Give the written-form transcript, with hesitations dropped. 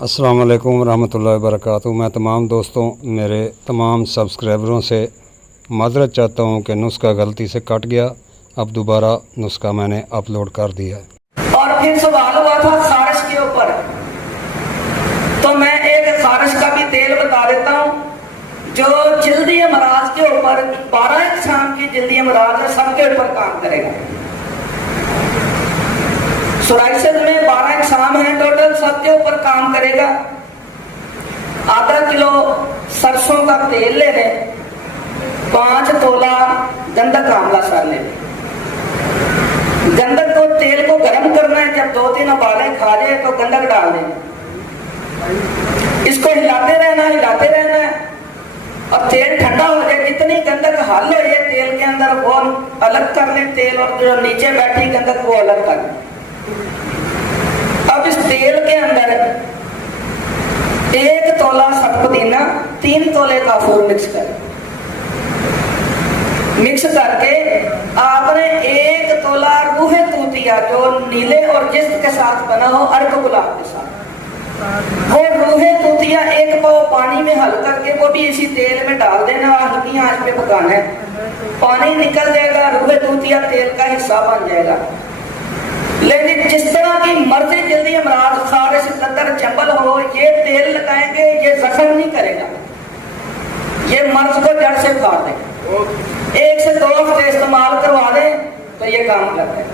अस्सलाम वालेकुम रहमतुल्लाहि व बरकातुहू। मैं तमाम दोस्तों, मेरे तमाम सब्सक्राइबरों से माज़रत चाहता हूं कि नुस्खा गलती से कट गया। अब दोबारा नुस्खा मैंने अपलोड कर दिया है। और फिर सवाल हुआ था खारिश के ऊपर, तो मैं एक खारिश का भी तेल बता देता हूँ जो जल्दी अमराज के ऊपर 12 अक़साम की जल्दी अमराज है, सबके ऊपर काम करेगा। सोराइसिस में 12 अक़साम है टोटल, सबके ऊपर काम करेगा। आधा किलो सरसों का तेल ले लें, 5 तोला गंधक आंवला सार ले लें। गंधक को तेल को गर्म करना है, जब 2-3 उबाले खा जाए तो गंधक डाल दें। इसको हिलाते रहना है और तेल ठंडा हो जाए। जितनी गंधक हल हो जाए तेल के अंदर वो अलग कर लें तेल, और जो नीचे बैठी गंधक वो अलग कर लें। अब इस तेल के अंदर 1 तोला सतपुदीना, 3 तोले काफूर मिक्स करें। मिक्स करके आपने 1 तोला रूहे तूतिया जो नीले और जिस्त के साथ बना हो, अर्क गुलाब के साथ, वो रूहे तूतिया 1 पाव पानी में हल करके वो भी इसी तेल में डाल देना। हल्की आंच पे पकाना है। पानी निकल जाएगा, रूहे तूतिया तेल का हिस्सा बन जाएगा। लेकिन जिस तरह की मर्जी जल्दी अमराज, खारिश, कतर, चंबल हो, ये तेल लगाएंगे, ये जख्म नहीं करेगा, ये मर्ज को जड़ से फाड़ देगा। 1 से 2 हफ्ते इस्तेमाल करवा दें तो ये काम करते हैं।